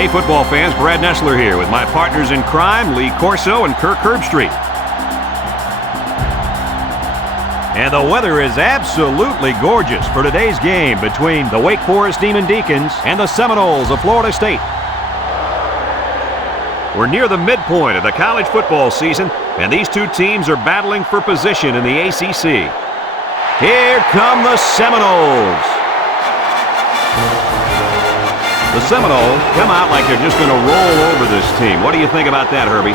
Hey, football fans, Brad Nessler here with my partners in crime, Lee Corso and Kirk Herbstreit. And the weather is absolutely gorgeous for today's game between the Wake Forest Demon Deacons and the Seminoles of Florida State. We're near the midpoint of the college football season, and these two teams are battling for position in the ACC. Here come the Seminoles. The Seminoles come out like they're just going to roll over this team. What do you think about that, Herbie?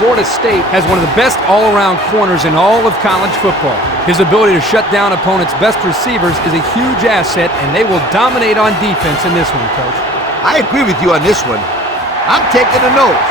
Florida State has one of the best all-around corners in all of college football. His ability to shut down opponents' best receivers is a huge asset, and they will dominate on defense in this one, Coach. I agree with you on this one. I'm taking the nose.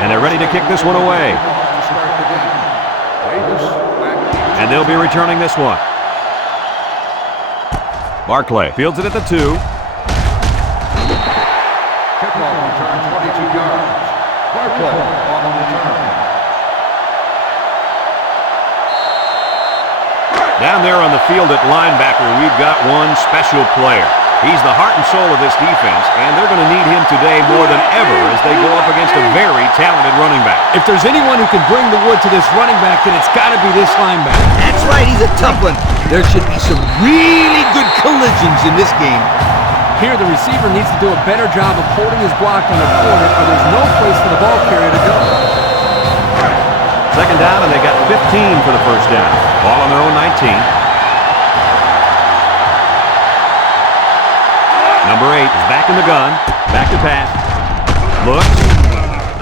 And they're ready to kick this one away. And they'll be returning this one. Barclay fields it at the 2. Kickoff return 22 yards. Barclay on the return. Down there on the field at linebacker, we've got one special player. He's the heart and soul of this defense, and they're going to need him today more than ever as they go up against a very talented running back. If there's anyone who can bring the wood to this running back, then it's got to be this linebacker. That's right, he's a tough one. There should be some really good collisions in this game. Here, the receiver needs to do a better job of holding his block on the corner, or there's no place for the ball carrier to go. Second down, and they got 15 for the first down. Ball on their own 19. Number 8 is back in the gun. Back to pass. Looks.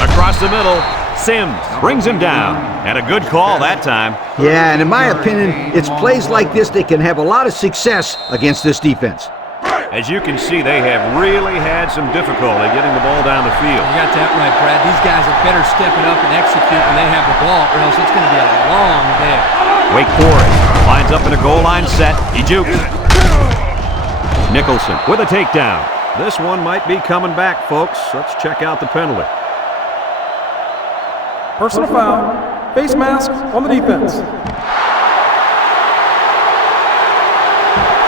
Across the middle. Sims brings him down. And a good call that time. Yeah, and in my opinion, it's plays like this that can have a lot of success against this defense. As you can see, they have really had some difficulty getting the ball down the field. You got that right, Brad. These guys are better stepping up and execute when they have the ball, or else it's going to be a long day. Wake Forest lines up in a goal line set. He jukes. Nicholson with a takedown. This one might be coming back, folks. Let's check out the penalty. Personal foul. Face mask on the defense.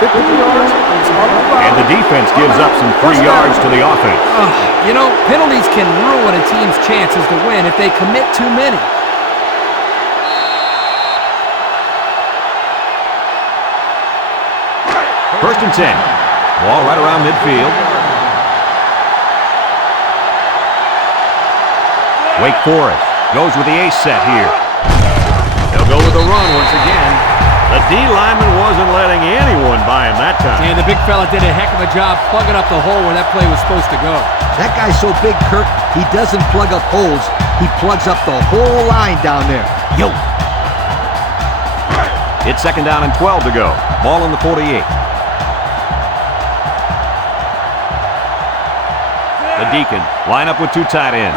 15 yards. And the defense gives up some 3 yards to the offense. You know, penalties can ruin a team's chances to win if they commit too many. First and 10. Ball right around midfield. Wake Forest goes with the ace set here. They'll go with the run once again. The D lineman wasn't letting anyone by him that time. And the big fella did a heck of a job plugging up the hole where that play was supposed to go. That guy's so big, Kirk, he doesn't plug up holes. He plugs up the whole line down there. Yo! It's second down and 12 to go. Ball on the 48. The Deacons line up with 2 tight ends.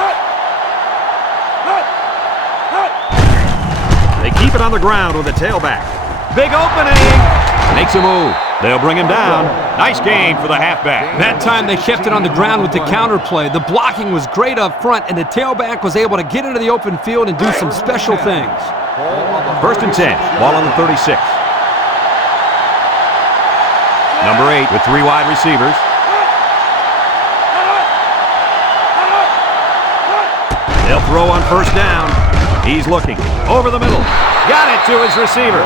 They keep it on the ground with a tailback. Big opening. Makes a move. They'll bring him down. Nice gain for the halfback. That time they kept it on the ground with the counter play. The blocking was great up front, and the tailback was able to get into the open field and do some special things. First and 10. Ball on the 36. Number 8 with 3 wide receivers. They'll throw on first down. He's looking. Over the middle. Got it to his receiver.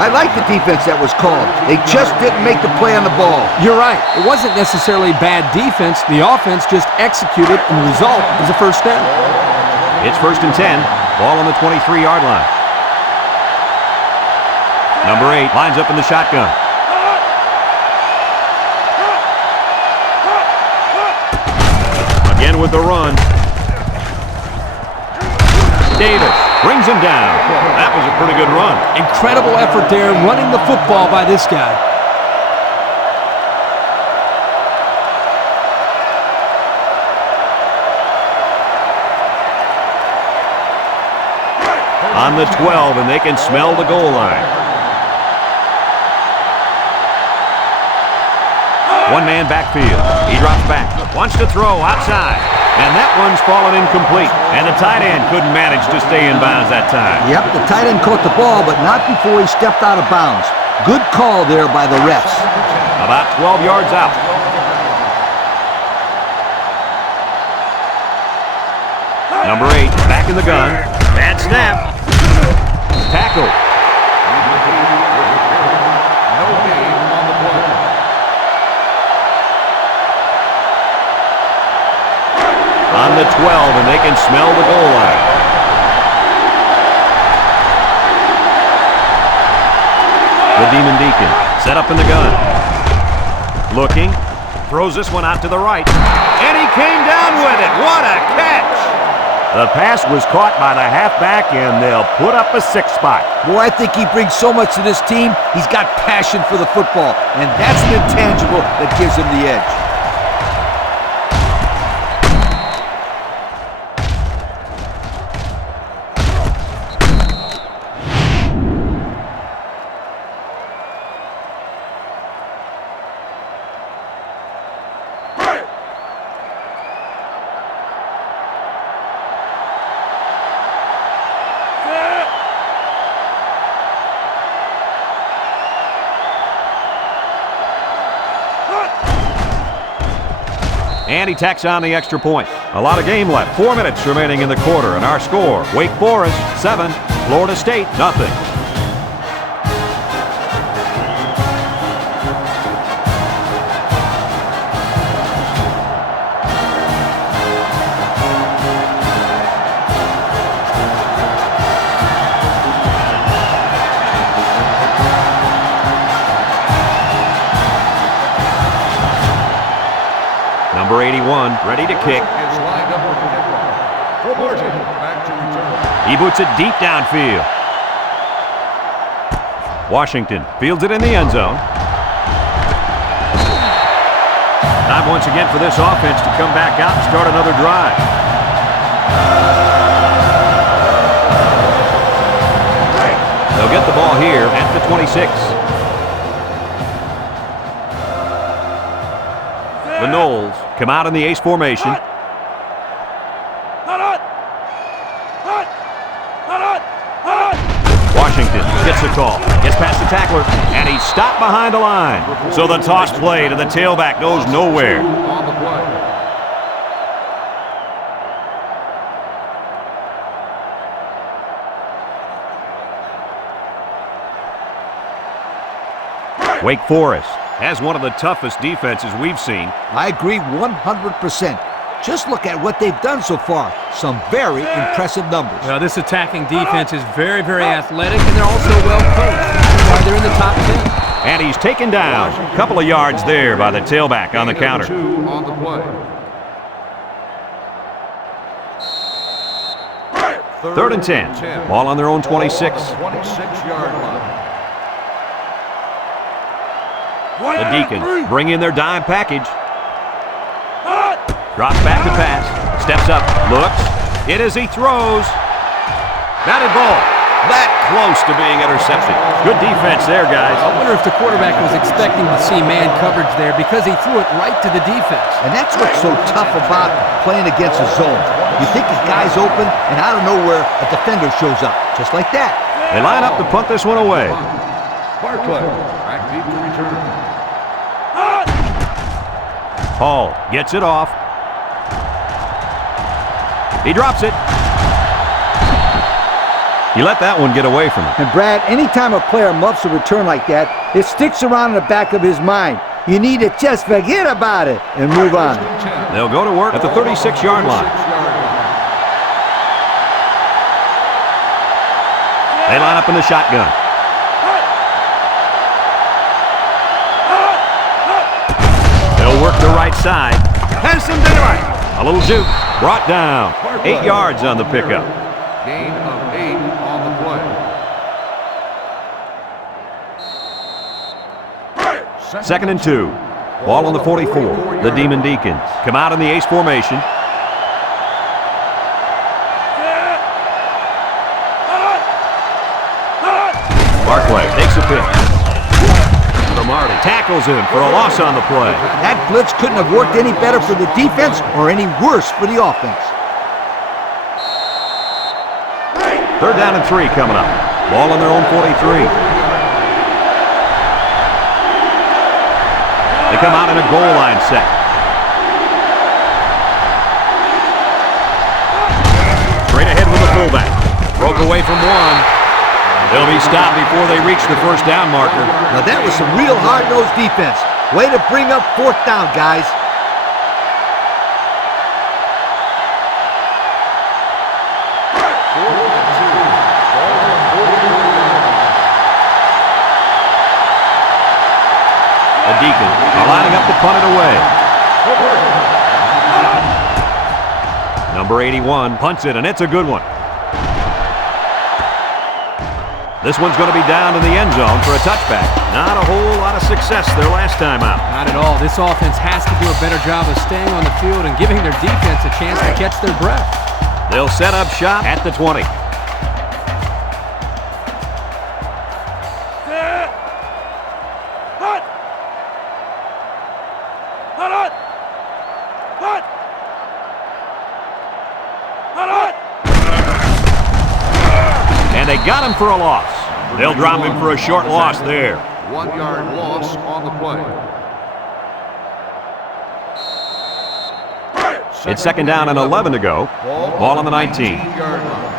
I like the defense that was called. They just didn't make the play on the ball. You're right. It wasn't necessarily bad defense. The offense just executed, and the result is a first down. It's first and 10. Ball on the 23-yard line. Number 8 lines up in the shotgun. Again with the run. Davis brings him down. That was a pretty good run. Incredible effort there, running the football by this guy. On the 12, and they can smell the goal line. One man backfield. He drops back. Wants to throw outside. And that one's fallen incomplete. And the tight end couldn't manage to stay in bounds that time. Yep, the tight end caught the ball, but not before he stepped out of bounds. Good call there by the refs. About 12 yards out. Number 8, back in the gun. Bad snap. Tackle. No gain on the play. On the 12, and they can smell the goal line. The Demon Deacon set up in the gun. Looking. Throws this one out to the right. And he came down with it. What a catch! The pass was caught by the halfback, and they'll put up a 6 spot. Boy, I think he brings so much to this team. He's got passion for the football, and that's an intangible that gives him the edge. And he tacks on the extra point. A lot of game left. 4 minutes remaining in the quarter. And our score, Wake Forest 7, Florida State 0. Number 81, ready to kick. Is lined up with the kickoff. For Martin, back to return. He boots it deep downfield. Washington fields it in the end zone. Time once again for this offense to come back out and start another drive. They'll get the ball here at the 26. The Knowles come out in the ace formation. Washington gets the call, gets past the tackler, and he's stopped behind the line. So the toss play to the tailback goes nowhere. On the play. Wake Forest has one of the toughest defenses we've seen. I agree 100%. Just look at what they've done so far. Some very impressive numbers. Well, this attacking defense is very, very athletic, and they're also well coached. That's why they're in the top 10. And he's taken down. A couple of yards there by the tailback on the counter. 2 on the play. Third and 10. Ball on their own 26. 26-yard line. The Deacons bring in their dime package. Drops back to pass. Steps up. Looks. It is he throws. Batted ball. That close to being intercepted. Good defense there, guys. I wonder if the quarterback was expecting to see man coverage there because he threw it right to the defense. And that's what's so tough about playing against a zone. You think a guy's open, and out of nowhere, a defender shows up. Just like that. They line up to punt this one away. Barclay, back deep to return. Hall gets it off. He drops it. He let that one get away from him. And Brad, anytime a player muffs a return like that, it sticks around in the back of his mind. You need to just forget about it and move on. They'll go to work at the 36-yard line. They line up in the shotgun. They'll work the right side. Has some daylight. A little juke. Brought down. 8 yards on the pickup. Gain of 8 on the play. Second and 2. Ball on the 44. The Demon Deacons come out in the ace formation. Barclay takes a pitch. Cromartie tackles him for a loss on the play. That blitz couldn't have worked any better for the defense or any worse for the offense. 3rd down and 3 coming up. Ball on their own 43. They come out in a goal line set. Straight ahead with the fullback. Broke away from one. They'll be stopped before they reach the 1st down marker. Now that was some real hard-nosed defense. Way to bring up 4th down, guys. The Deacons are lining up to punt it away. Number 81 punts it, and it's a good one. This one's going to be down in the end zone for a touchback. Not a whole lot of success their last time out. Not at all. This offense has to do a better job of staying on the field and giving their defense a chance to catch their breath. They'll set up shop at the 20. And they got him for a loss. They'll drop him for a short loss there. 1-yard loss on the play. It's 2nd down and 11 to go. Ball on the 19. 19-yard line.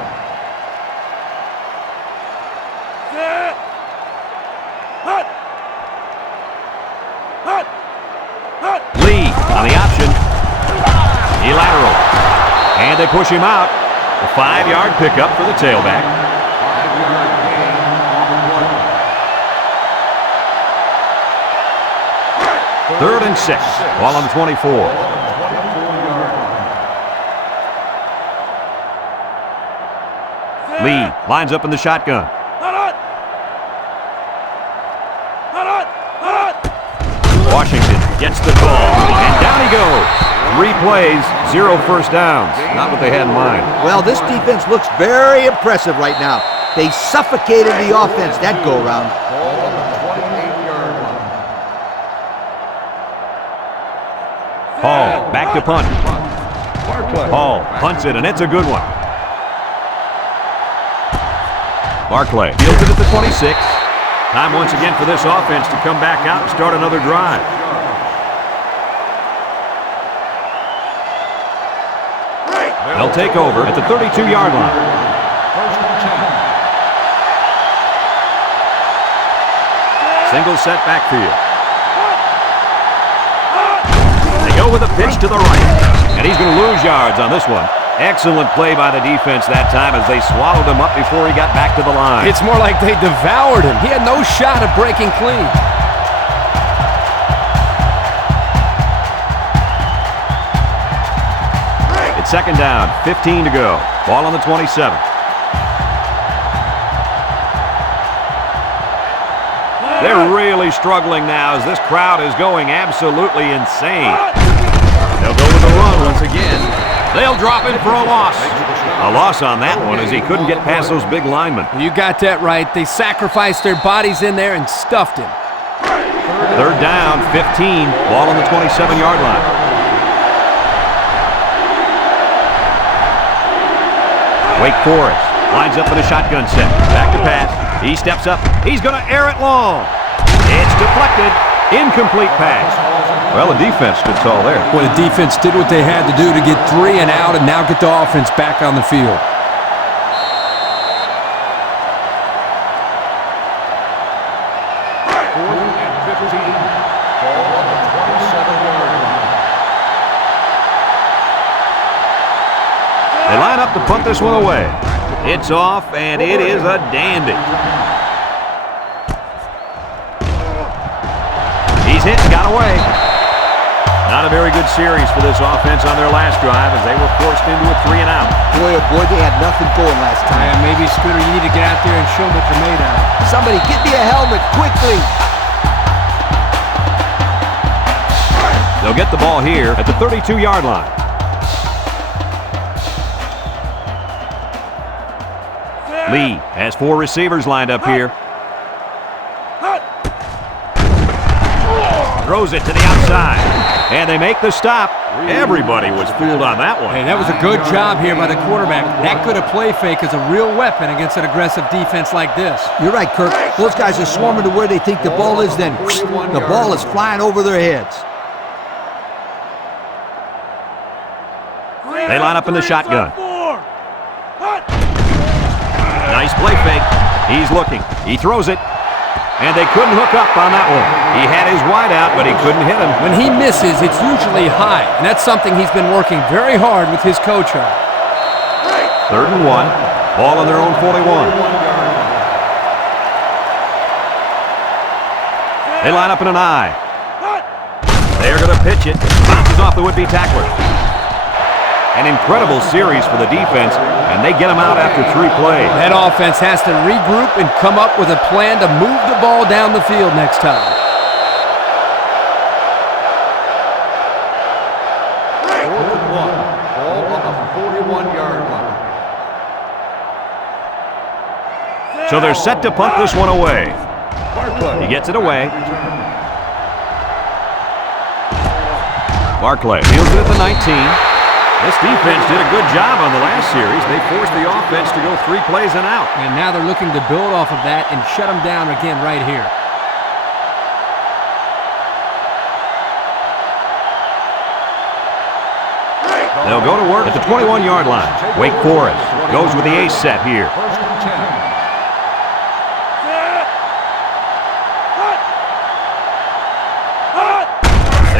Lee on the option. He lateral. And they push him out. A 5-yard pickup for the tailback. 5-yard gain on the play. 3rd and 6. Ball on the 24. 24-yard line. Lee lines up in the shotgun. Washington gets the call. And down he goes. 3 plays, 0 1st downs. Not what they had in mind. Well, this defense looks very impressive right now. They suffocated the offense that go-round. Ball on the 28-yard line. Hall back to punt. Hall punts it, and it's a good one. Barclay fields it at the 26. Time once again for this offense to come back out and start another drive. They'll take over at the 32-yard line. 1st and 10. Single set backfield. They go with a pitch to the right. And he's going to lose yards on this one. Excellent play by the defense that time as they swallowed him up before he got back to the line. It's more like they devoured him. He had no shot of breaking clean. It's 2nd down, 15 to go. Ball on the 27. They're really struggling now as this crowd is going absolutely insane. They'll go with the run once again. They'll drop him for a loss. A loss on that one as he couldn't get past those big linemen. You got that right. They sacrificed their bodies in there and stuffed him. 3rd down, 15. Ball on the 27-yard line. Wake Forest lines up in a shotgun set. Back to pass. He steps up. He's going to air it long. It's deflected. Incomplete pass. Well, the defense stood tall there. Well, the defense did what they had to do to get 3 and out and now get the offense back on the field. 4th and 15. Ball on the 27-yard line. They line up to punt this one away. It's off, and it is a dandy. He's hit and got away. Not a very good series for this offense on their last drive as they were forced into a 3 and out. Boy, oh boy, they had nothing going last time. Yeah, maybe, Scooter, you need to get out there and show them what you're made of. Somebody get me a helmet quickly. They'll get the ball here at the 32-yard line. Lee has 4 receivers lined up here. Throws it to the outside. And they make the stop. Everybody was fooled on that one. Hey, that was a good job here by the quarterback. That good a play fake is a real weapon against an aggressive defense like this. You're right, Kirk. Those guys are swarming to where they think the ball is, then the ball is flying over their heads. They line up in the shotgun. Nice play fake. He's looking. He throws it. And they couldn't hook up on that one. He had his wide out, but he couldn't hit him. When he misses, it's usually high, and that's something he's been working very hard with his coach on. 3rd and 1. Ball on their own 41. They line up in an I. They're going to pitch it. Bounces off the would-be tackler. An incredible series for the defense, and they get them out after 3 plays. That offense has to regroup and come up with a plan to move the ball down the field next time. Ball on the 41-yard line. So they're set to punt this one away. He gets it away. Barclay fields it at the 19. This defense did a good job on the last series. They forced the offense to go 3 plays and out. And now they're looking to build off of that and shut them down again right here. They'll go to work at the 21-yard line. Wake Forest goes with the ace set here. 1st and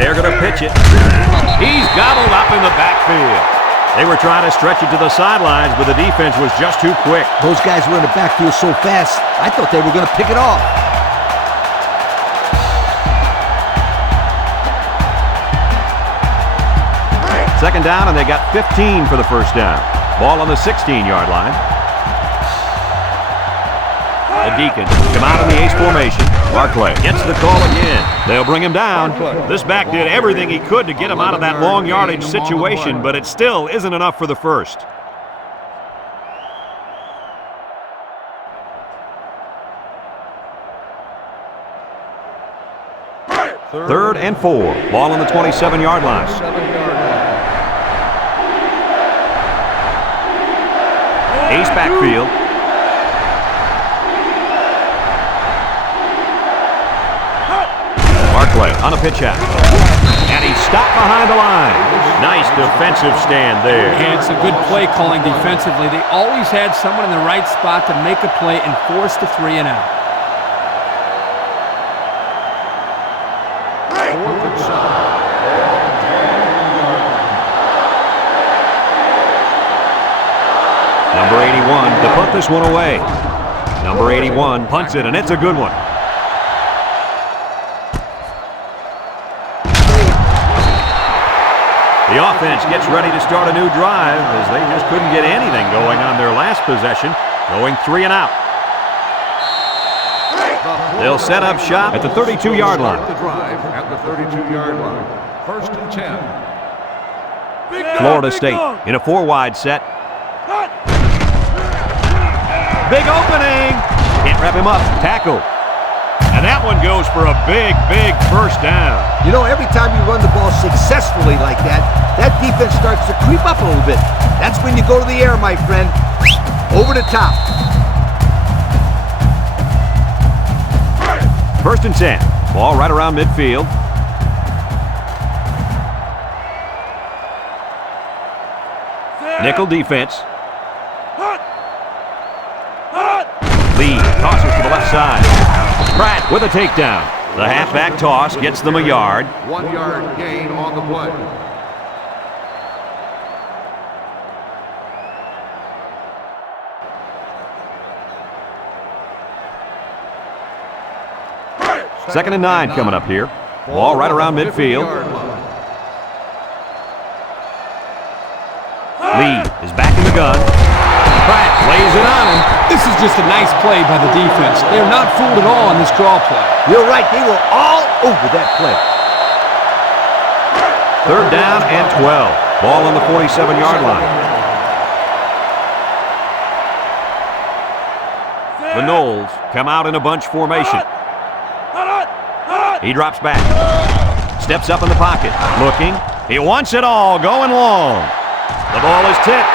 10. They're going to pitch it. He's gobbled up in the backfield. They were trying to stretch it to the sidelines, but the defense was just too quick. Those guys were in the backfield so fast, I thought they were going to pick it off. Second down, and they got 15 for the first down. Ball on the 16-yard line. The Deacons come out in the ace formation. Barclay gets the call again. They'll bring him down. This back did everything he could to get him out of that long yardage situation, but it still isn't enough for the first. Third and 4. Ball on the 27-yard line. 7-yard line. Ace backfield. Barclay on a pitch out. And he's stopped behind the line. Nice defensive stand there. And it's a good play calling defensively. They always had someone in the right spot to make a play and force the 3 and out. 4th and 7. Number 81 to punt this one away. Number 81 punts it, and it's a good one. The offense gets ready to start a new drive as they just couldn't get anything going on their last possession, going 3 and out. They'll set up shop at the 32-yard line. The drive at the 32-yard line. 1st and 10. Florida State in a 4-wide set. Big opening. Can't wrap him up. Tackle. And that one goes for a big, big first down. You know, every time you run the ball successfully like that, that defense starts to creep up a little bit. That's when you go to the air, my friend. Over the top. 1st and 10. Ball right around midfield. Nickel defense. Lee tosses to the left side. Pratt with a takedown. The halfback toss gets them a yard. 1-yard gain on the play. Second and 9 coming up here. Ball right around midfield. Lee is back in the gun. Pratt lays it on him. This is just a nice play by the defense. They're not fooled at all on this draw play. You're right, they were all over that play. 3rd down and 12. Ball on the 47-yard line. The Noles come out in a bunch formation. He drops back. Steps up in the pocket. Looking. He wants it all. Going long. The ball is tipped.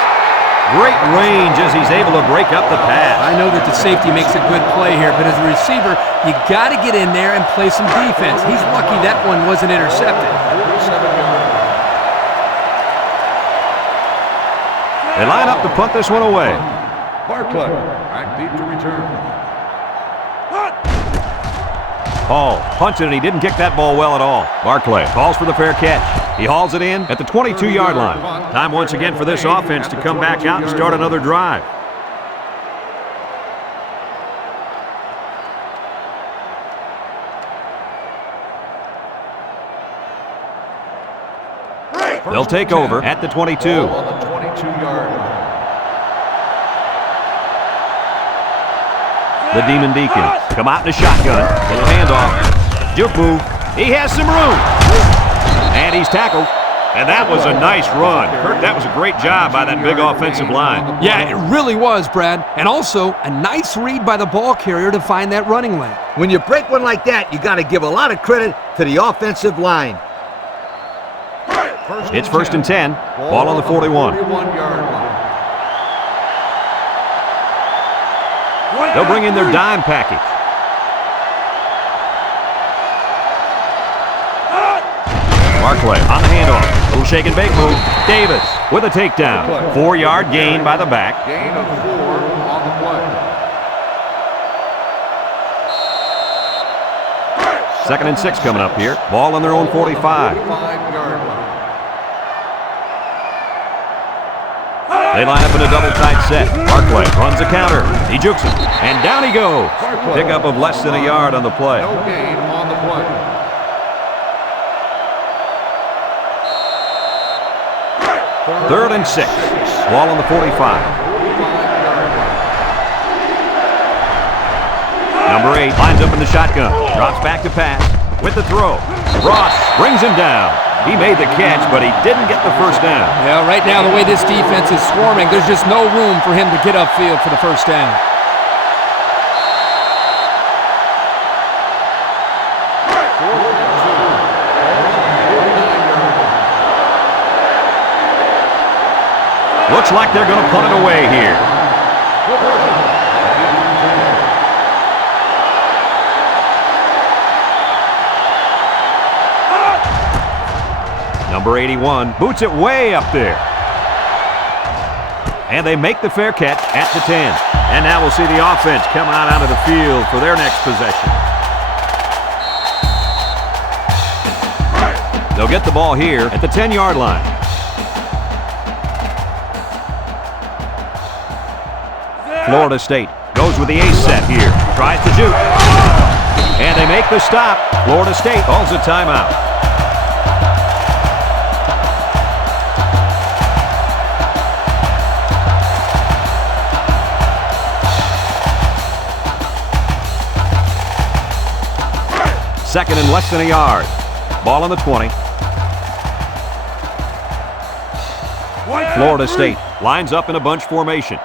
Great range as he's able to break up the pass. I know that the safety makes a good play here, but as a receiver, you got to get in there and play some defense. He's lucky that one wasn't intercepted. They line up to punt this one away. Barclay, back deep to return. Hall punts it, and he didn't kick that ball well at all. Barclay calls for the fair catch. He hauls it in at the 22-yard line. Time once again for this offense to come back out and start another drive. They'll take over at the 22. On the 22-yard line. The Demon Deacons come out in a shotgun. Little handoff. Juke move. He has some room. And he's tackled. And that was a nice run. Kirk, that was a great job by that big offensive line. Yeah, it really was, Brad. And also, a nice read by the ball carrier to find that running lane. When you break one like that, you got to give a lot of credit to the offensive line. It's first and 10. Ball on the 41. 41-yard line. They'll bring in their dime package. Barclay on the handoff. Little shake and bake move. Davis with a takedown. 4-yard gain by the back. Gain of 4 on the play. Second and 6 coming up here. Ball on their own 45. 45-yard line. They line up in a double tight set. Barclay runs a counter. He jukes him. And down he goes. Pickup of less than a yard on the play. No gain on the play. Third and 6. Ball on the 45. Number 8 lines up in the shotgun. Drops back to pass. With the throw. Ross brings him down. He made the catch, but he didn't get the first down. Well, right now, the way this defense is swarming, there's just no room for him to get upfield for the first down. Looks like they're going to punt it away here. Number 81 boots it way up there. And they make the fair catch at the 10. And now we'll see the offense come out onto the field for their next possession. They'll get the ball here at the 10-yard line. Florida State goes with the ace set here. Tries to juke. And they make the stop. Florida State calls a timeout. Second and less than a yard. Ball on the 20. Florida State lines up in a bunch formation.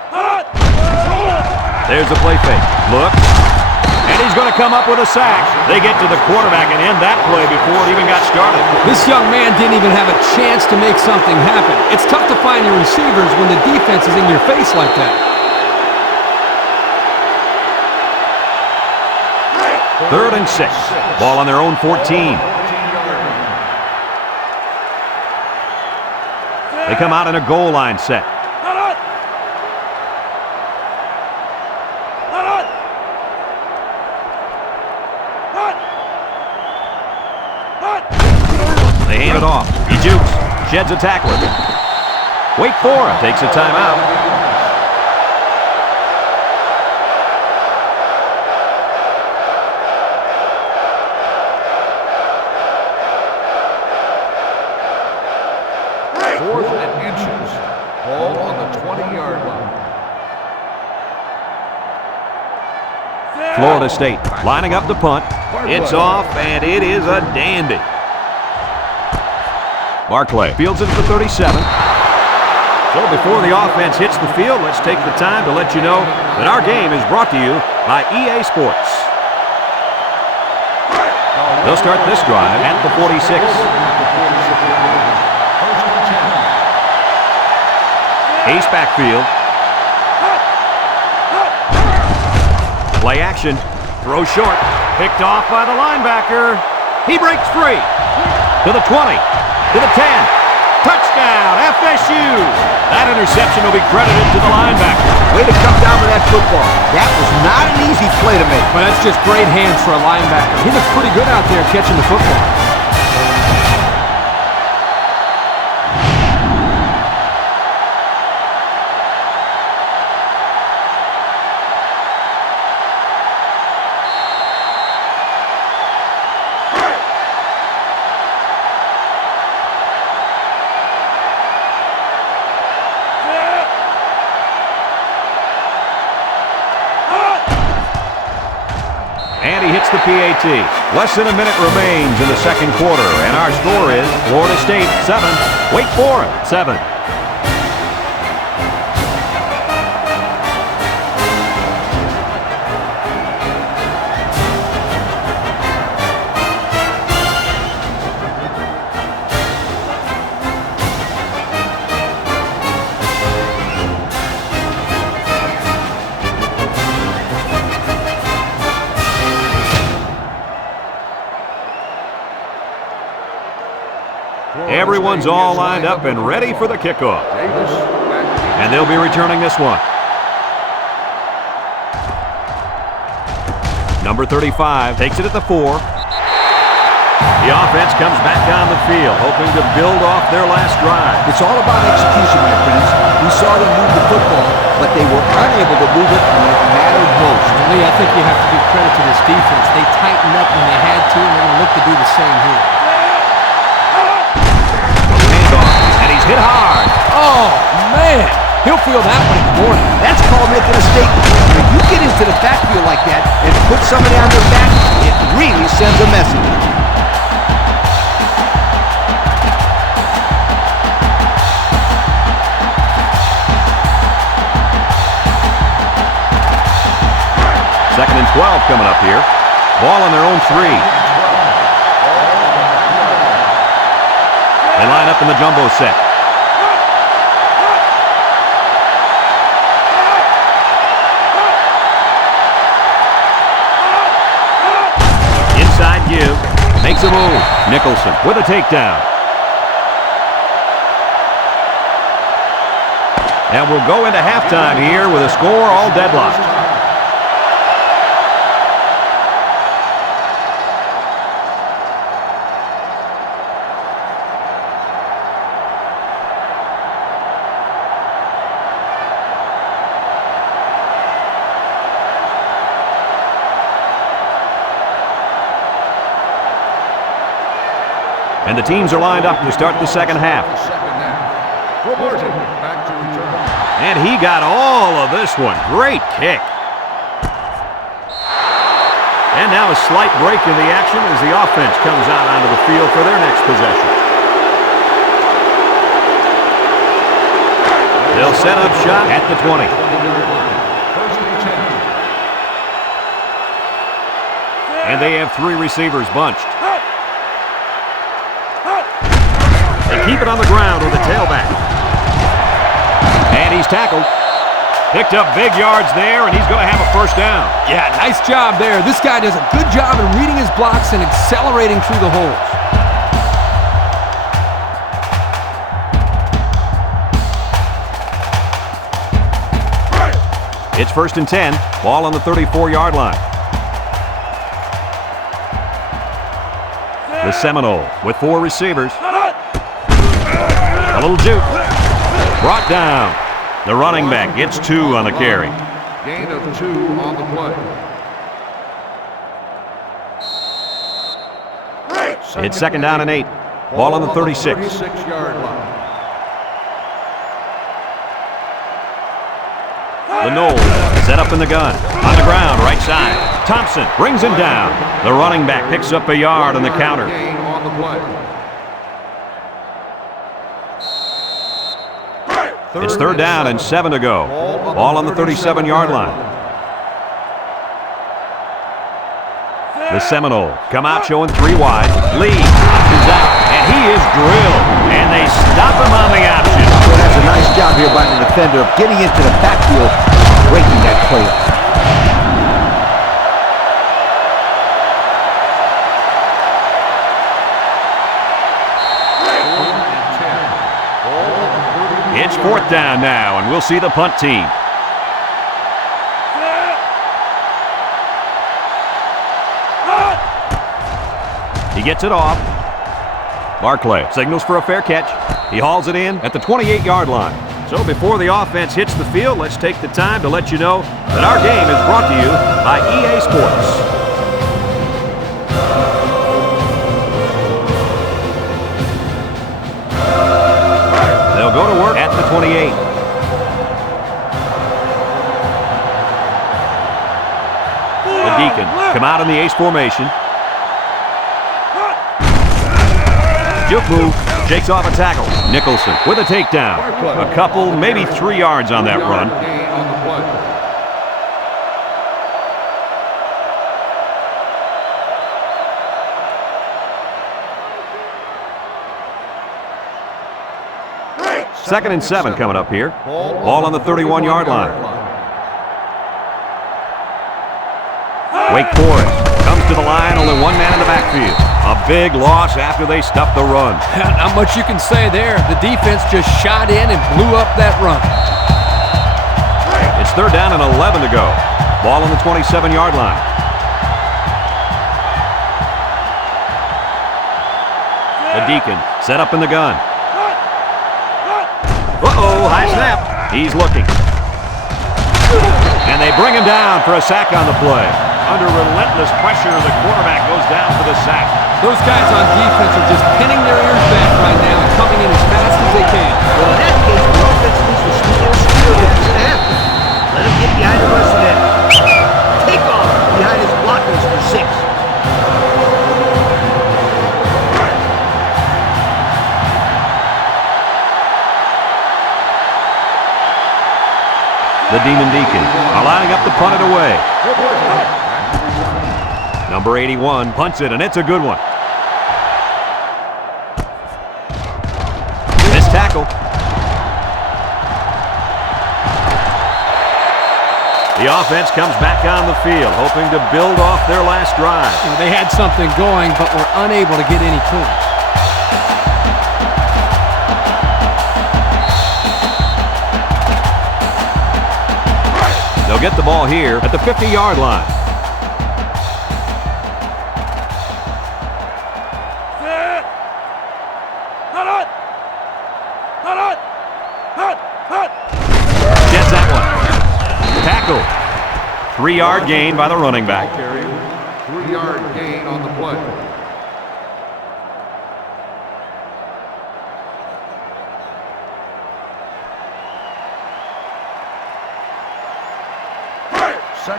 There's the play fake. Look. And he's going to come up with a sack. They get to the quarterback and end that play before it even got started. This young man didn't even have a chance to make something happen. It's tough to find your receivers when the defense is in your face like that. Third and 6. Ball on their own 14. They come out in a goal line set. They hand it off. He jukes. Sheds a tackler. Wake Forest takes a timeout. Fourth and inches. Ball on the 20-yard line. Florida State lining up the punt. It's off, and it is a dandy. Barclay fields it at the 37. So before the offense hits the field, let's take the time to let you know that our game is brought to you by EA Sports. They'll start this drive at the 46. Ace backfield. Play action. Throw short. Picked off by the linebacker. He breaks free. To the 20. To the 10. Touchdown, FSU. That interception will be credited to the linebacker. Way to come down with that football. That was not an easy play to make. But that's just great hands for a linebacker. He looked pretty good out there catching the football. And he hits the PAT. Less than a minute remains in the second quarter, and our score is Florida State 7, Wake Forest 7. Everyone's all lined up and ready for the kickoff. And they'll be returning this one. Number 35 takes it at the 4. The offense comes back down the field, hoping to build off their last drive. It's all about execution, my friends. We saw them move the football, but they were unable to move it when it mattered most. Lee, I think you have to give credit to this defense. They tightened up when they had to, and they're going to look to do the same here. And he's hit hard. Oh, man. He'll feel that one in the morning. That's called making a statement. When you get into the backfield like that and put somebody on their back, it really sends a message. Second and 12 coming up here. Ball on their own 3. They line up in the jumbo set. Inside give. Makes a move. Nicholson with a takedown. And we'll go into halftime here with a score all deadlocked. And the teams are lined up to start the second half. And he got all of this one. Great kick. And now a slight break in the action as the offense comes out onto the field for their next possession. They'll set up shop at the 20. And they have 3 receivers bunched. Keep it on the ground with the tailback. And he's tackled. Picked up big yards there, and he's going to have a first down. Yeah, nice job there. This guy does a good job in reading his blocks and accelerating through the holes. It's first and 10. Ball on the 34-yard line. The Seminoles with 4 receivers. A little juke. Brought down. The running back gets 2 on the carry. Gain of 2 on the play. It's second down and 8. Ball on the 36. 36-yard line. The Noles set up in the gun. On the ground, right side. Thompson brings him down. The running back picks up a yard on the counter. Gain on the play. It's third down and 7 to go. Ball on the 37-yard line. The Seminoles come out showing 3 wide. Lee options out, and he is drilled. And they stop him on the option. Well, that's a nice job here by the defender of getting into the backfield, breaking that play. It's 4th down now, and we'll see the punt team. He gets it off. Barclay signals for a fair catch. He hauls it in at the 28-yard line. So before the offense hits the field, let's take the time to let you know that our game is brought to you by EA Sports. They'll go to work at the 28. The Deacons come out in the ace formation. Juke move, shakes off a tackle. Nicholson with a takedown. A couple, maybe 3 yards on that run. Second and 7 coming up here. Ball on the 31-yard line. Wake Forest comes to the line, only 1 man in the backfield. A big loss after they stuffed the run. Not much you can say there. The defense just shot in and blew up that run. It's 3rd down and 11 to go. Ball on the 27-yard line. The Deacon set up in the gun. Uh-oh, high snap. He's looking. And they bring him down for a sack on the play. Under relentless pressure, the quarterback goes down for the sack. Those guys on defense are just pinning their ears back right now and coming in as fast as they can. Well, in that case, the offense needs to sneak in a steal if it's going to happen. Let him get behind the rush and then take off behind his blockers for 6. The Demon Deacons are lining up to punt it away. Number 81 punts it, and it's a good one. Missed tackle. The offense comes back on the field, hoping to build off their last drive. They had something going, but were unable to get any points. They'll get the ball here at the 50-yard line. Gets that one. Tackle. 3-yard gain by the running back. 3-yard gain on the play.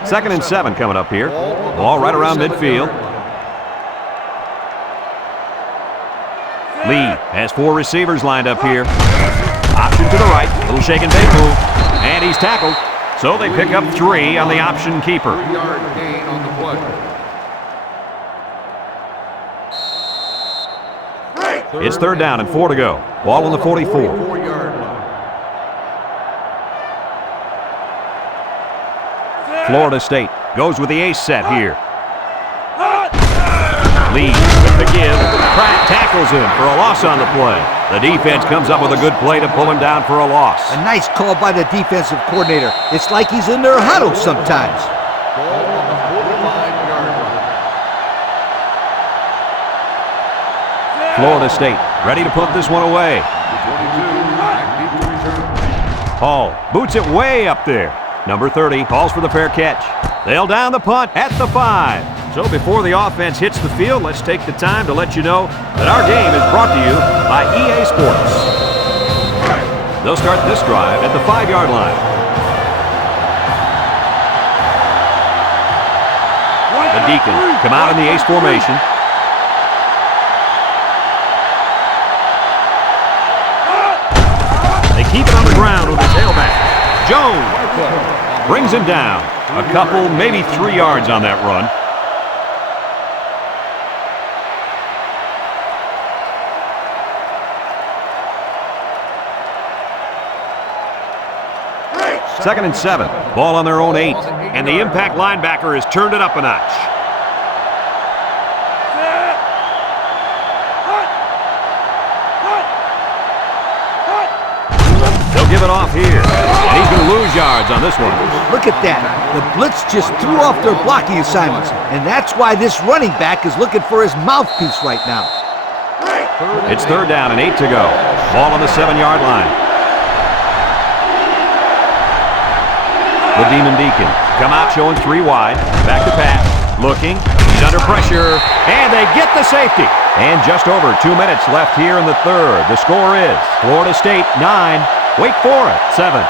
Second and 7 coming up here. Ball right around midfield. Lee has 4 receivers lined up here. Option to the right. Little shake and bake move. And he's tackled. So they pick up 3 on the option keeper. 3-yard gain on the play. It's 3rd down and 4 to go. Ball on the 44. 4-yard line. Florida State goes with the ace set here. Lee with the give. Pratt tackles him for a loss on the play. The defense comes up with a good play to pull him down for a loss. A nice call by the defensive coordinator. It's like he's in their huddle sometimes. Ball on the 45-yard line. Florida State ready to put this one away. 22, back deep to return. Hall boots it way up there. Number 30 calls for the fair catch. They'll down the punt at the 5. So before the offense hits the field, let's take the time to let you know that our game is brought to you by EA Sports. They'll start this drive at the 5-yard line. The Deacons come out in the ace formation. They keep it on the ground with the tailback. Jones brings him down. A couple, maybe 3 yards on that run. 2nd and 7. Ball on their own 8. And the impact linebacker has turned it up a notch. They'll give it off here. And he's going to lose yards on this one. Look at that. The blitz just threw off their blocking assignments. And that's why this running back is looking for his mouthpiece right now. It's 3rd down and 8 to go. Ball on the 7-yard line. The Demon Deacon come out showing 3 wide. Back to pass. Looking. He's under pressure. And they get the safety. And just over 2 minutes left here in the 3rd. The score is Florida State 9. Wake Forest 7.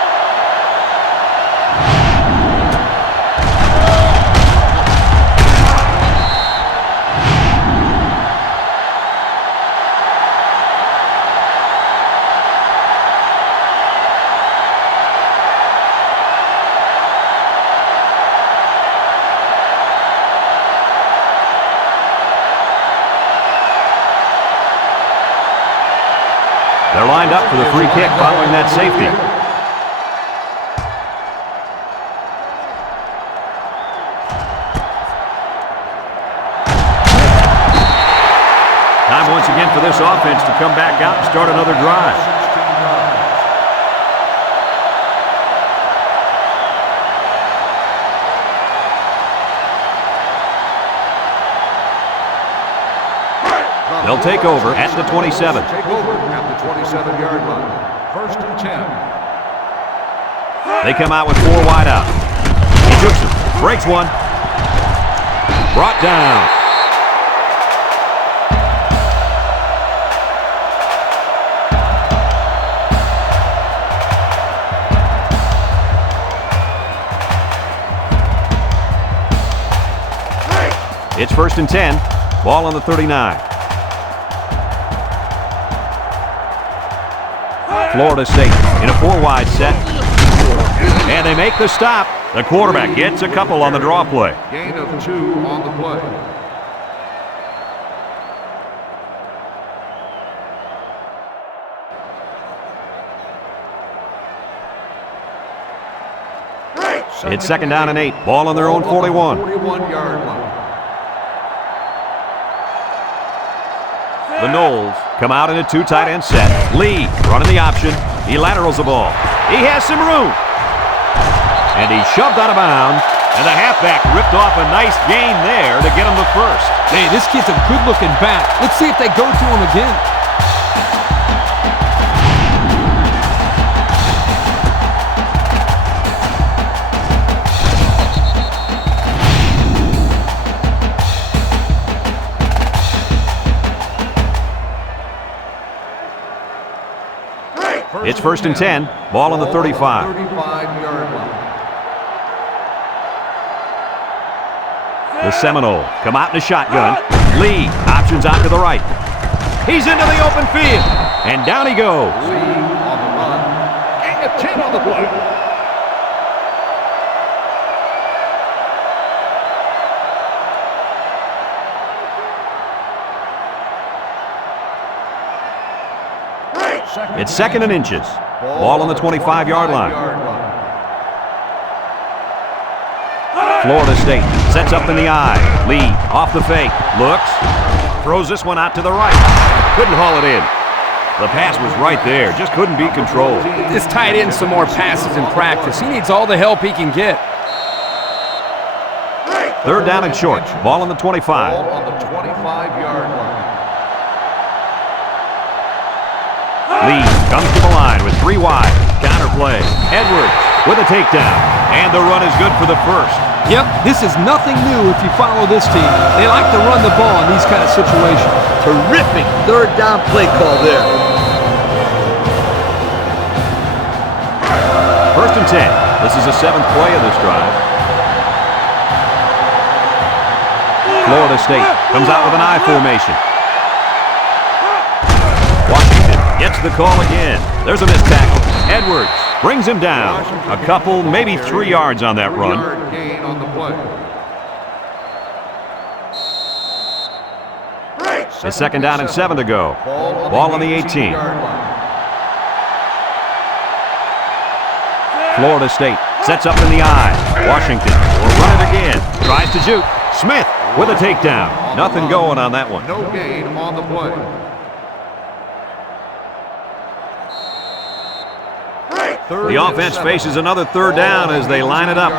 They're lined up for the free kick following that safety. Time once again for this offense to come back out and start another drive. They'll take over at the 27. Take over at the 27-yard line. 1st and 10. They come out with 4 wide out. He jukes him. Breaks one. Brought down. It's 1st and 10. Ball on the 39. Florida State in a 4-wide set. And they make the stop. The quarterback gets a couple on the draw play. Gain of 2 on the play. It's 2nd down and 8. Ball on their own 41. 41-yard line. The Noles come out in a 2 tight end set. Lee running the option. He laterals the ball. He has some room. And he's shoved out of bounds. And the halfback ripped off a nice gain there to get him the first. Hey, this kid's a good-looking back. Let's see if they go to him again. It's 1st and 10. Ball on the 35. 35-yard line. The Seminole come out in a shotgun. Lee options out to the right. He's into the open field. And down he goes. Lee on the run. Gain of 10 on the play. It's 2nd and inches. Ball on the 25-yard line. Florida State sets up in the eye. Lee off the fake. Looks. Throws this one out to the right. Couldn't haul it in. The pass was right there. Just couldn't be controlled. This tight end some more passes in practice. He needs all the help he can get. 3rd down and short. Ball on the 25. Ball on the 25-yard line. Lee comes to the line with 3 wide. Counter play. Edwards with a takedown. And the run is good for the first. Yep, this is nothing new if you follow this team. They like to run the ball in these kind of situations. Terrific 3rd down play call there. 1st and 10. This is the 7th play of this drive. Florida State comes out with an I formation. Washington gets the call again. There's a missed tackle. Edwards brings him down. A couple, maybe 3 yards on that run. 3-yard gain on the play. It's 2nd down and 7 to go. Ball on the 18. Florida State Sets up in the eye. Washington will run it again. Tries to shoot. Smith with a takedown. Nothing going on that one. No gain on the play. The offense faces another third down as they line it up.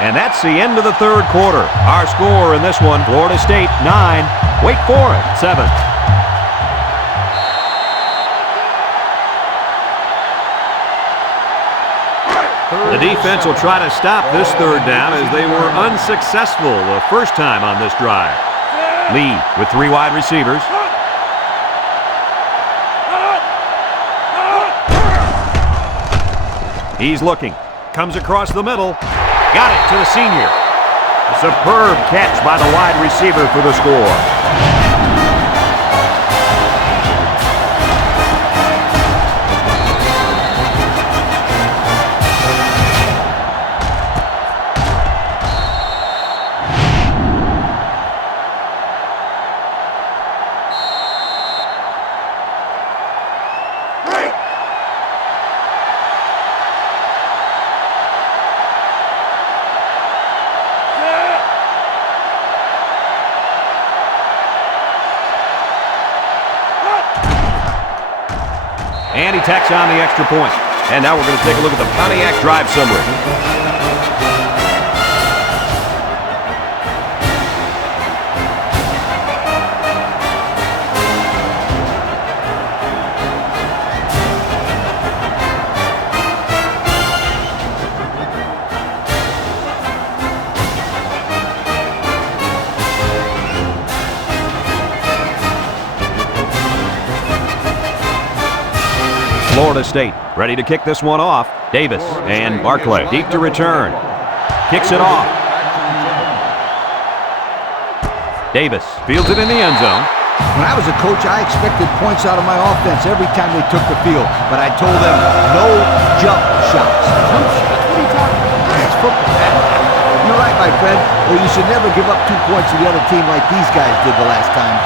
And that's the end of the third quarter. Our score in this one, Florida State 9, Wake Forest 7. The defense will try to stop this third down as they were unsuccessful the first time on this drive. Lee with 3 wide receivers. He's looking. Comes across the middle. Got it to the senior. A superb catch by the wide receiver for the score. And he tacks on the extra point. And now we're going to take a look at the Pontiac drive summary. Florida State ready to kick this one off. Davis and Barclay deep to return. Kicks it off. Davis fields it in the end zone. When I was a coach, I expected points out of my offense every time they took the field. But I told them, no jump shots. Jump shots? What are you talking about? It's football. You're right, my friend. Well, you should never give up 2 points to the other team like these guys did the last time.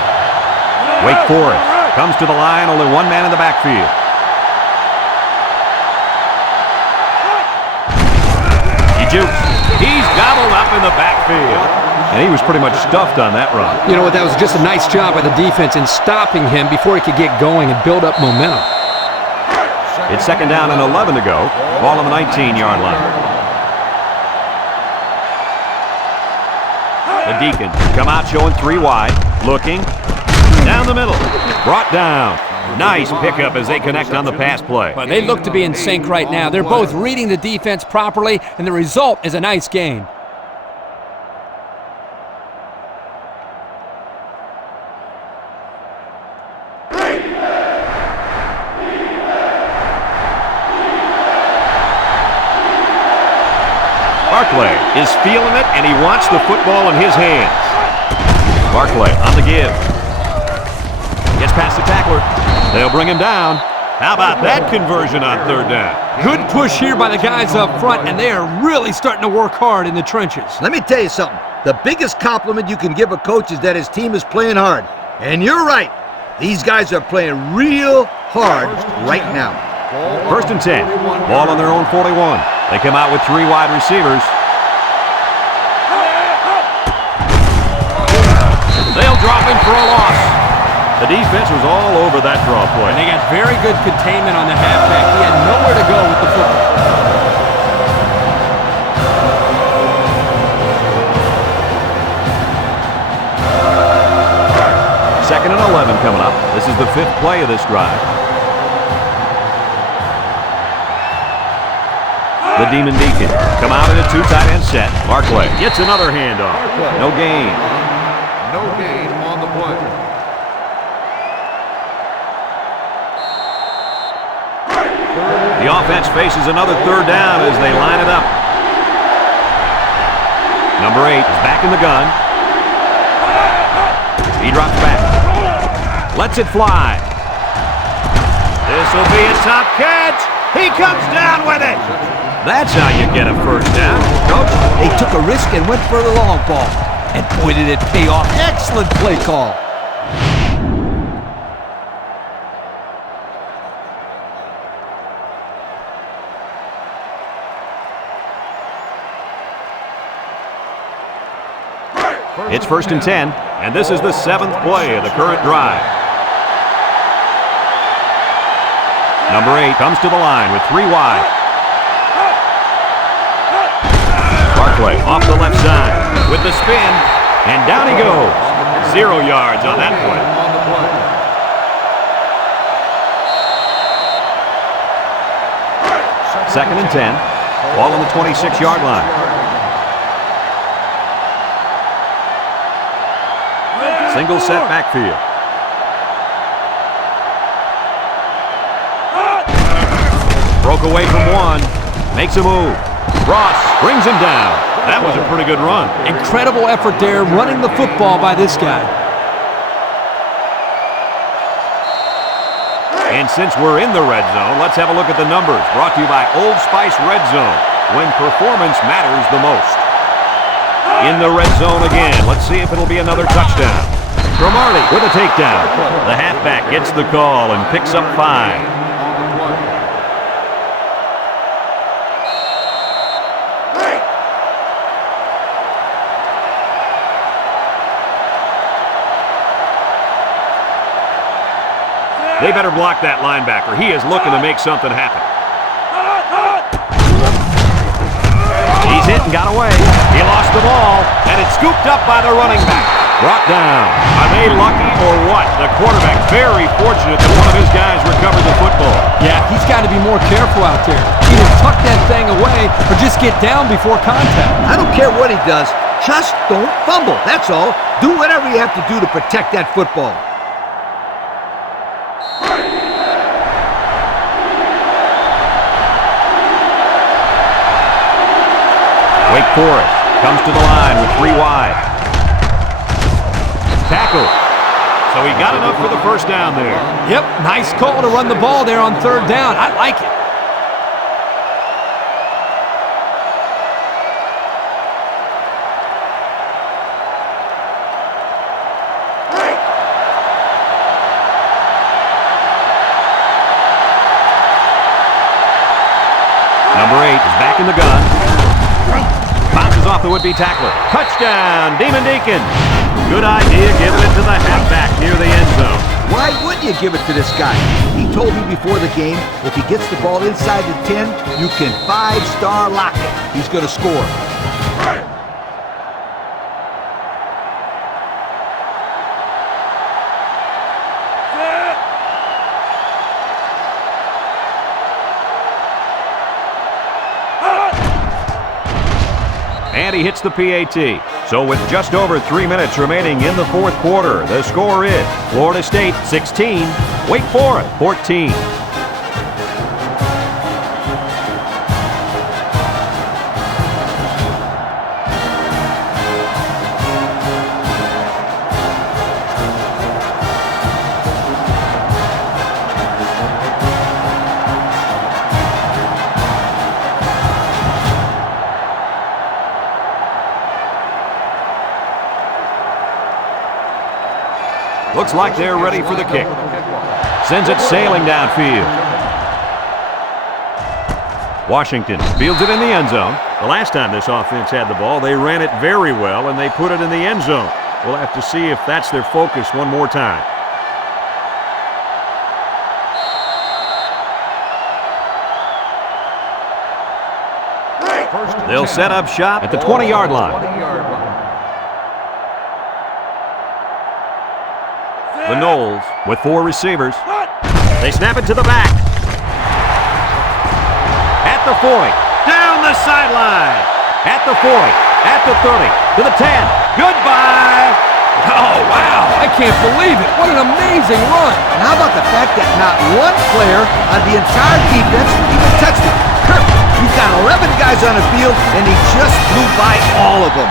Wake Forest comes to the line, only 1 man in the backfield. He's gobbled up in the backfield. And he was pretty much stuffed on that run. You know what, that was just a nice job by the defense in stopping him before he could get going and build up momentum. It's 2nd down and 11 to go. Ball on the 19-yard line. The Deacons come out showing 3 wide. Looking. Down the middle. Brought down. Nice pickup as they connect on the pass play. Well, they look to be in sync right now. They're both reading the defense properly, and the result is a nice gain. Barclay is feeling it, and he wants the football in his hands. Barclay on the give. Gets past the tackler. They'll bring him down. How about that conversion on 3rd down? Good push here by the guys up front, and they are really starting to work hard in the trenches. Let me tell you something. The biggest compliment you can give a coach is that his team is playing hard. And you're right. These guys are playing real hard right now. 1st and 10. Ball on their own 41. They come out with 3 wide receivers. They'll drop him for a loss. The defense was all over that draw play. And they got very good containment on the halfback. He had nowhere to go with the football. 2nd and 11 coming up. This is the 5th play of this drive. The Demon Deacons come out in a 2 tight end set. Barclay gets another handoff. No gain. No gain on the play. The offense faces another 3rd down as they line it up. Number 8 is back in the gun. He drops back. Lets it fly. This will be a top catch. He comes down with it. That's how you get a 1st down. Coach, they took a risk and went for the long ball. And boy, did it pay off. Excellent play call. It's 1st and 10, and this is the 7th play of the current drive. Number 8 comes to the line with 3 wide. Barclay off the left side with the spin, and down he goes. 0 yards on that play. 2nd and 10, ball on the 26-yard line. Single set backfield. Broke away from one, makes a move. Ross brings him down. That was a pretty good run. Incredible effort there, running the football by this guy. And since we're in the red zone, let's have a look at the numbers. Brought to you by Old Spice Red Zone, when performance matters the most. In the red zone again. Let's see if it'll be another touchdown. Cromartie with a takedown. The halfback gets the call and picks up 5. They better block that linebacker. He is looking to make something happen. He's hit and got away. He lost the ball, and it's scooped up by the running back. Brought down. Are they lucky or what? The quarterback very fortunate that one of his guys recovered the football. Yeah, he's got to be more careful out there. Either tuck that thing away or just get down before contact. I don't care what he does. Just don't fumble. That's all. Do whatever you have to do to protect that football. Wake Forest comes to the line with 3 wide. Tackle. So he got enough for the first down there. Yep, nice call to run the ball there on 3rd down. I like it. Number 8 is back in the gun. Bounces off the would-be tackler. Touchdown, Demon Deacon. Good idea giving it to the halfback near the end zone. Why wouldn't you give it to this guy? He told me before the game, if he gets the ball inside the 10, you can 5-star lock it. He's going to score. And he hits the PAT. So with just over 3 minutes remaining in the 4th quarter, the score is Florida State 16, Wake Forest 14. Looks like they're ready for the kick. Sends it sailing downfield. Washington fields it in the end zone. The last time this offense had the ball, they ran it very well, and they put it in the end zone. We'll have to see if that's their focus one more time. They'll set up shop at the 20-yard line. The Knowles with 4 receivers. They snap it to the back. At the 40. Down the sideline. At the 40. At the 30. To the 10. Goodbye. Oh, wow. I can't believe it. What an amazing run. And how about the fact that not one player on the entire defense even touched it? Perfect. He's got 11 guys on the field, and he just blew by all of them.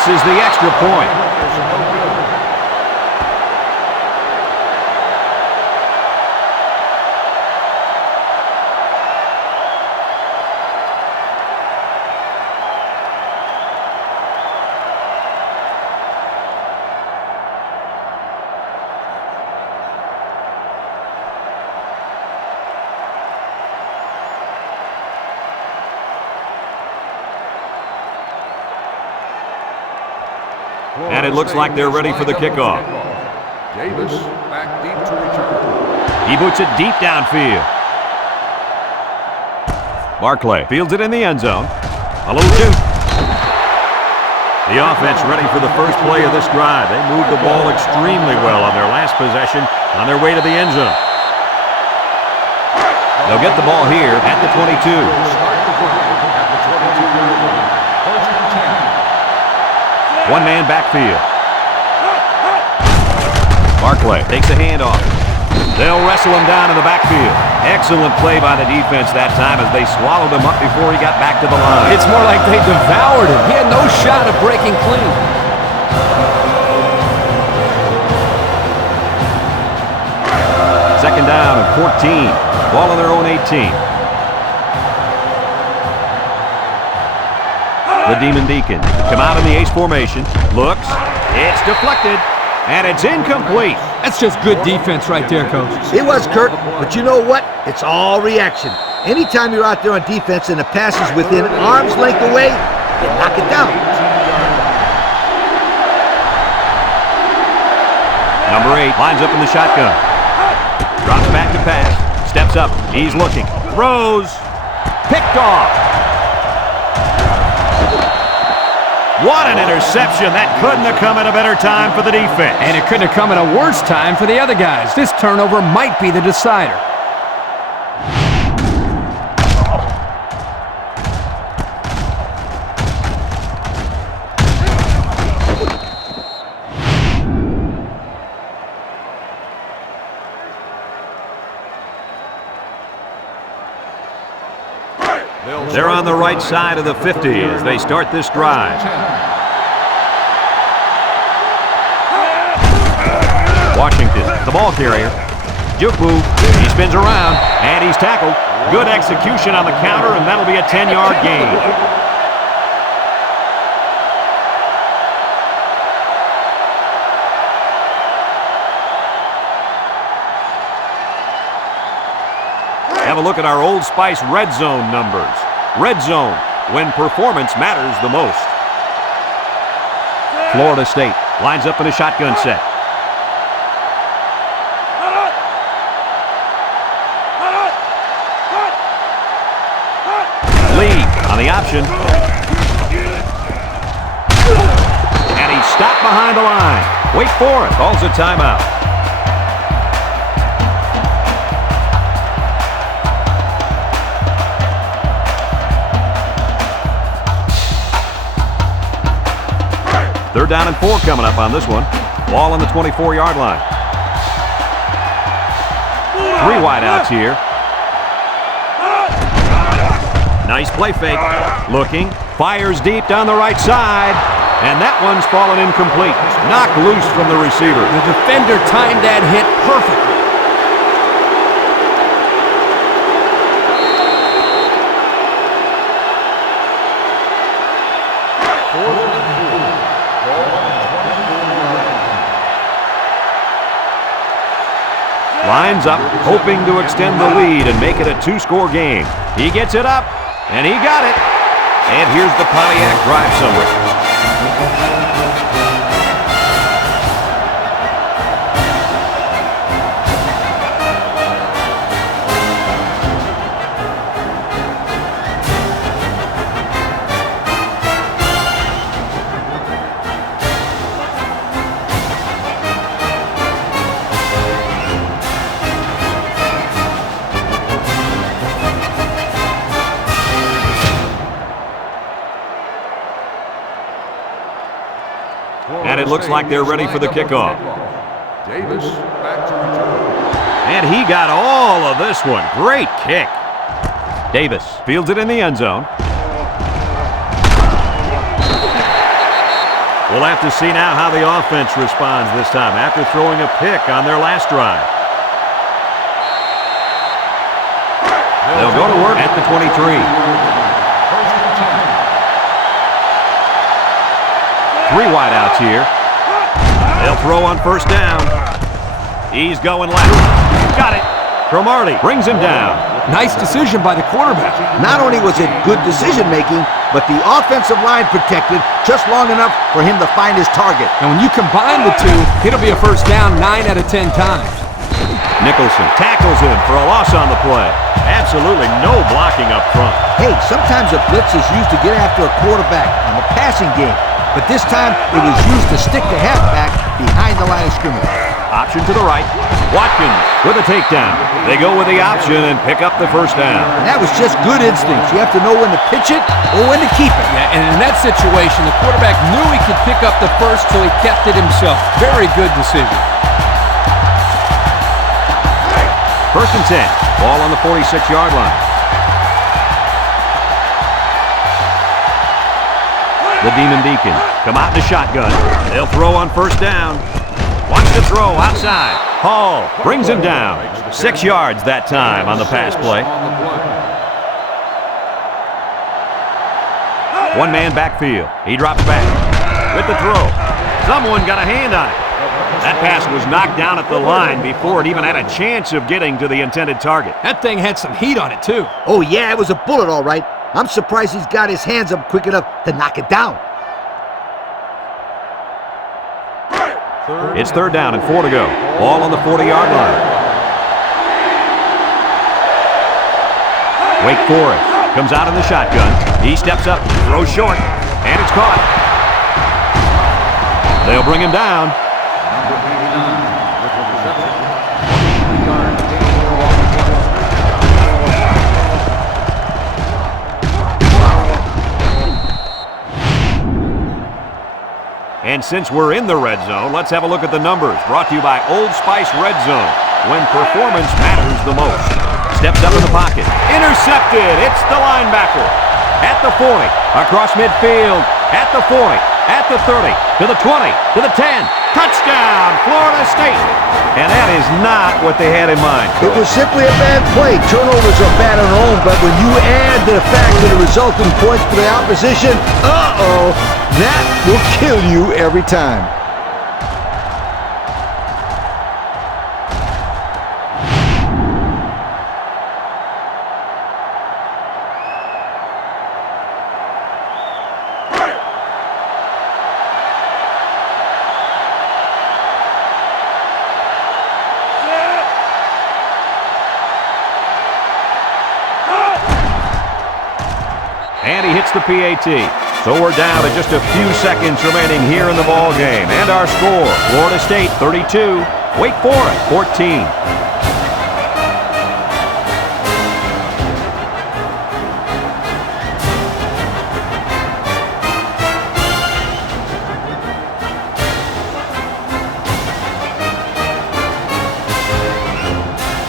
Is the extra point. And it looks like they're ready for the kickoff. Davis back deep to return. He boots it deep downfield. Barclay fields it in the end zone. A little juke. The offense ready for the first play of this drive. They moved the ball extremely well on their last possession on their way to the end zone. They'll get the ball here at the 22. Start the drive at the 22-yard line. First and 10. One man backfield. Barclay takes a handoff. They'll wrestle him down in the backfield. Excellent play by the defense that time as they swallowed him up before he got back to the line. It's more like they devoured him. He had no shot of breaking clean. Second down and 14. Ball on their own 18. The Demon Deacons come out in the ace formation. Looks. It's deflected. And it's incomplete. That's just good defense right there, Coach. It was, Kurt, but you know what? It's all reaction. Anytime you're out there on defense and the pass is within arm's length away, you knock it down. Number 8 lines up in the shotgun. Drops back to pass. Steps up. He's looking. Throws. Picked off. What an interception. That couldn't have come at a better time for the defense. And it couldn't have come at a worse time for the other guys. This turnover might be the decider. They're on the right side of the 50 as they start this drive. Washington, the ball carrier. Juke move. He spins around, and he's tackled. Good execution on the counter, and that'll be a 10-yard gain. Have a look at our Old Spice Red Zone numbers. Red Zone, when performance matters the most. Florida State lines up in a shotgun set. Lee on the option. And he's stopped behind the line. Wait for it. Calls a timeout. Third down and 4 coming up on this one. Ball on the 24-yard line. 3 wideouts here. Nice play fake. Looking. Fires deep down the right side. And that one's fallen incomplete. Knocked loose from the receiver. The defender timed that hit perfectly. Lines up, hoping to extend the lead and make it a 2-score game. He gets it up, and he got it. And here's the Pontiac drive summary. And it looks like they're ready for the kickoff. Davis back to return. And he got all of this one. Great kick. Davis fields it in the end zone. We'll have to see now how the offense responds this time after throwing a pick on their last drive. They'll go to work at the 23. 3 wideouts here. They'll throw on first down. He's going left. Got it. Cromartie brings him down. Nice decision by the quarterback. Not only was it good decision-making, but the offensive line protected just long enough for him to find his target. And when you combine the two, it'll be a first down 9 out of 10 times. Nicholson tackles him for a loss on the play. Absolutely no blocking up front. Hey, sometimes a blitz is used to get after a quarterback on the passing game, but this time it was used to stick the halfback behind the line of scrimmage. Option to the right. Watkins with a takedown. They go with the option and pick up the first down. And that was just good instincts. You have to know when to pitch it or when to keep it. Yeah, and in that situation, the quarterback knew he could pick up the first, so he kept it himself. Very good decision. First and 10. Ball on the 46-yard line. The Demon Deacons come out in the shotgun. They'll throw on first down. Watch the throw outside. Hall brings him down. 6 yards that time on the pass play. One man backfield. He drops back with the throw. Someone got a hand on it. That pass was knocked down at the line before it even had a chance of getting to the intended target. That thing had some heat on it, too. Oh, yeah, it was a bullet, all right. I'm surprised he's got his hands up quick enough to knock it down. It's third down and 4 to go. Ball on the 40-yard line. Wake Forest comes out in the shotgun. He steps up, throws short, and it's caught. They'll bring him down. And since we're in the red zone, let's have a look at the numbers. Brought to you by Old Spice Red Zone, when performance matters the most. Steps up in the pocket. Intercepted. It's the linebacker. At the 40. Across midfield. At the 40. At the 30. To the 20. To the 10. Touchdown, Florida State. And that is not what they had in mind. It was simply a bad play. Turnovers are bad on their own, but when you add the fact that the resulting points for the opposition, that will kill you every time. And he hits the PAT. So we're down to just a few seconds remaining here in the ball game. And our score, Florida State 32, Wake Forest 14.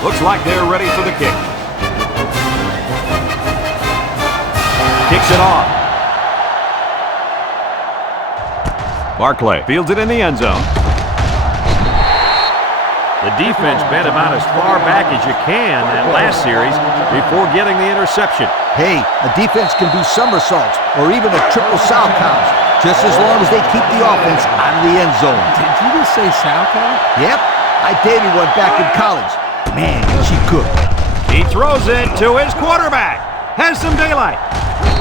Looks like they're ready for the kick. Kicks it off. Barclay fields it in the end zone. The defense bent about as far back as you can that last series before getting the interception. Hey, a defense can do somersaults or even a triple sow cows, just as long as they keep the offense out of the end zone. Did you just say sow cow? Yep, I dated one back in college. Man, she could. He throws it to his quarterback. Has some daylight.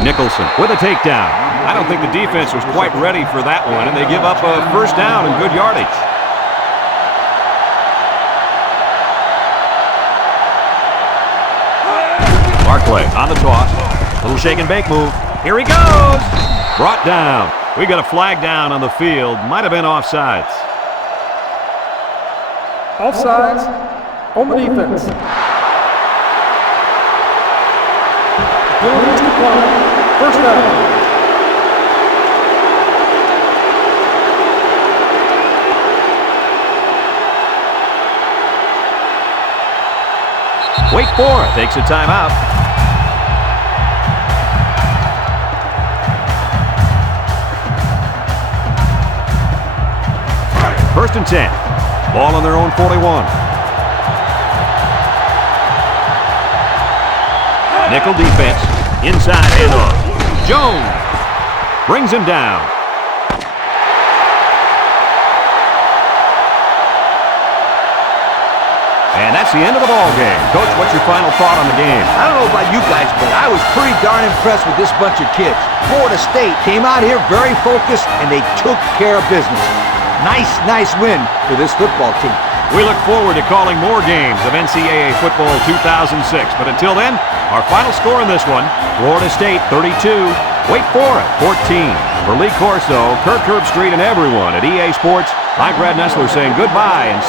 Nicholson with a takedown. I don't think the defense was quite ready for that one, and they give up a first down and good yardage. Barclay on the toss. Little shake and bake move. Here he goes. Brought down. We got a flag down on the field. Might have been offsides. Offsides on the defense. Penalties declined. First down. Wake Forest takes a timeout. First and 10. Ball on their own 41. Nickel defense. Inside handoff. Jones brings him down. And that's the end of the ball game. Coach, what's your final thought on the game? I don't know about you guys, but I was pretty darn impressed with this bunch of kids. Florida State came out here very focused, and they took care of business. Nice win for this football team. We look forward to calling more games of NCAA Football 2006. But until then, our final score in this one, Florida State 32, Wake Forest 14. For Lee Corso, Kirk Herbstreit, and everyone at EA Sports, I'm Brad Nessler saying goodbye and